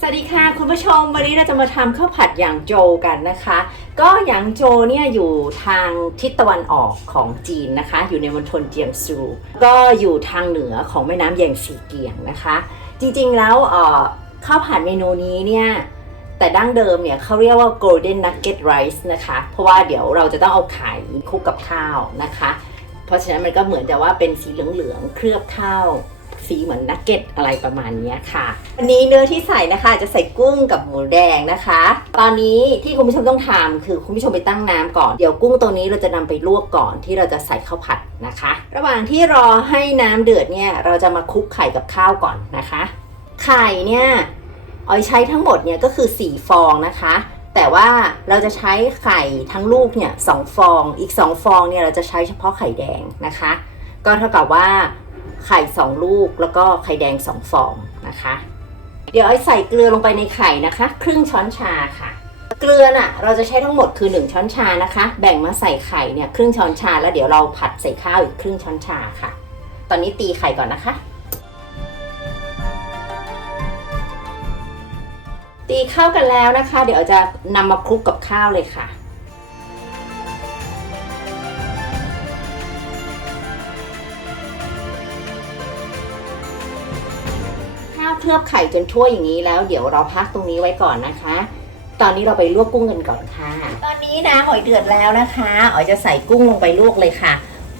สวัสดีค่ะคุณผู้ชมวันนี้เราจะมาทำข้าวผัดหยางโจวกันนะคะ ก็หยางโจวเนี่ยอยู่ทางทิศตะวันออกของจีนนะคะ อยู่ในมณฑลเจียงซู ก็อยู่ทางเหนือของแม่น้ำแยงซีเกียงนะคะ จริงๆแล้วข้าวผัดเมนูนี้เนี่ยแต่ดั้งเดิมเนี่ยเขาเรียกว่า golden nugget rice นะคะ เพราะว่าเดี๋ยวเราจะต้องเอาไข่คลุกกับข้าวนะคะ เพราะฉะนั้นมันก็เหมือนจะว่าเป็นสีเหลืองๆเคลือบข้าว สีเหมือนนักเก็ตอะไรประมาณนี้ค่ะ วันนี้เนื้อที่ใส่นะคะจะใส่กุ้งกับหมูแดงนะคะ ตอนนี้ที่คุณผู้ชมต้องทำคือคุณผู้ชมไปตั้งน้ำก่อน เดี๋ยวกุ้งตัวนี้เราจะนำไปลวกก่อนที่เราจะใส่ข้าวผัดนะคะ ระหว่างที่รอให้น้ำเดือดเนี่ยเราจะมาคลุกไข่กับข้าวก่อนนะคะ ไข่เนี่ยออยใช้ทั้งหมดเนี่ยก็คือ 4 ฟองนะคะแต่ว่าเราจะใช้ไข่ทั้งลูกเนี่ยสองฟอง อีก 2 ฟองเนี่ยเราจะใช้เฉพาะไข่แดงนะคะ ก็เท่ากับว่า ไข่2ลูกแล้วก็ไข่แดง2ฟองนะคะ เดี๋ยวไอ้ใส่เกลือลงไปในไข่นะคะ ครึ่งช้อนชาค่ะ เกลือน่ะเราจะใช้ทั้งหมดคือ 1 ช้อนชานะคะ แบ่งมาใส่ไข่เนี่ยครึ่งช้อนชาแล้วเดี๋ยวเราผัดใส่ข้าวอีกครึ่งช้อนชาค่ะ ตอนนี้ตีไข่ก่อนนะคะ ตีเข้ากันแล้วนะคะ เดี๋ยวจะนำมาคลุกกับข้าวเลยค่ะ เคลือบไข่จนทั่วอย่างนี้แล้ว เดี๋ยวเราพักตรงนี้ไว้ก่อนนะคะ ตอนนี้เราไปลวกกุ้งกันก่อนค่ะ ตอนนี้น้ำอ๋อยเดือดแล้วนะคะอ๋อยจะใส่กุ้งลงไปลวกเลยค่ะ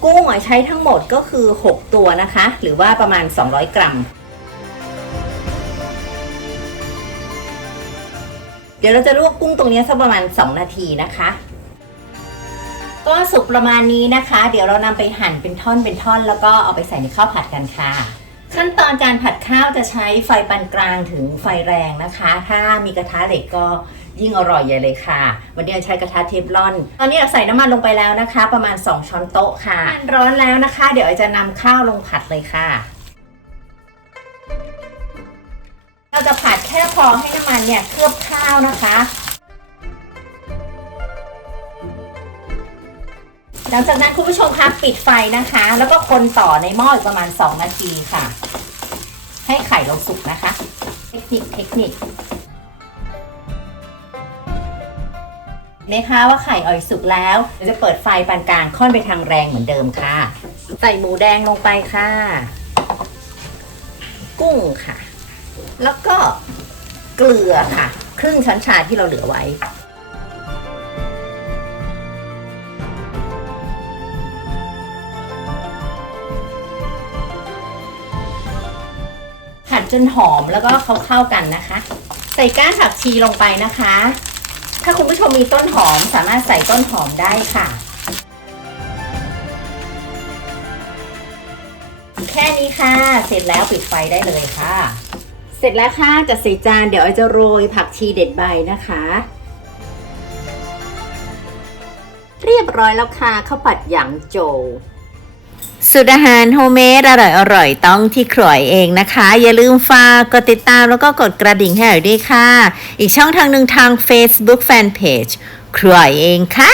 กุ้งอ๋อยใช้ทั้งหมดก็คือ 6 ตัวนะคะ หรือว่าประมาณ 200 กรัม เดี๋ยวเราจะลวกกุ้งตรงนี้สักประมาณ 2 นาทีนะคะก็สุกประมาณนี้นะคะ เดี๋ยวเรานำไปหั่นเป็นท่อนเป็นท่อน แล้วก็เอาไปใส่ในข้าวผัดกันค่ะ ขั้นตอนการผัดข้าวจะใช้ไฟปานกลางถึงไฟแรงนะคะ ถ้ามีกระทะเหล็กก็ยิ่งอร่อยใหญ่เลยค่ะ วันนี้ใช้กระทะเทฟลอน ตอนนี้เราใส่น้ำมันลงไปแล้วนะคะ ประมาณ 2 ช้อนโต๊ะค่ะมันร้อนแล้วนะคะ เดี๋ยวจะนำข้าวลงผัดเลยค่ะ เราจะผัดแค่พอให้น้ำมันเนี่ยเคลือบข้าวนะคะ หลังจากนั้นคุณผู้ชมคะปิดไฟนะคะ แล้วก็คนต่อในหม้ออีกประมาณ 2 นาทีค่ะ ให้ไข่เราสุกนะคะ เทคนิคเทคนิคนะคะว่าไข่อ่อยสุกแล้วเราจะเปิดไฟปานกลางค่อนไปทางแรงเหมือนเดิมค่ะ ใส่หมูแดงลงไปค่ะ กุ้งค่ะ แล้วก็เกลือค่ะ ครึ่งช้อนชาที่เราเหลือไว้ ผัดจนหอมแล้วก็เขาเข้ากันนะคะ ใส่ก้านผักชีลงไปนะคะ ถ้าคุณผู้ชมมีต้นหอมสามารถใส่ต้นหอมได้ค่ะ แค่นี้ค่ะ เสร็จแล้วปิดไฟได้เลยค่ะ เสร็จแล้วค่ะจะใส่จานเดี๋ยวจะโรยผักชีเด็ดใบนะคะ เรียบร้อยแล้วค่ะข้าวผัดหยางโจว สุดอาหารโฮมเมดอร่อยอร่อยต้องที่ครอยเองนะคะ อย่าลืมฝากกดติดตามแล้วก็กดกระดิ่งให้หน่อยด้วยค่ะ อีกช่องทางหนึ่งทาง Facebook Fanpage ครอยเองค่ะ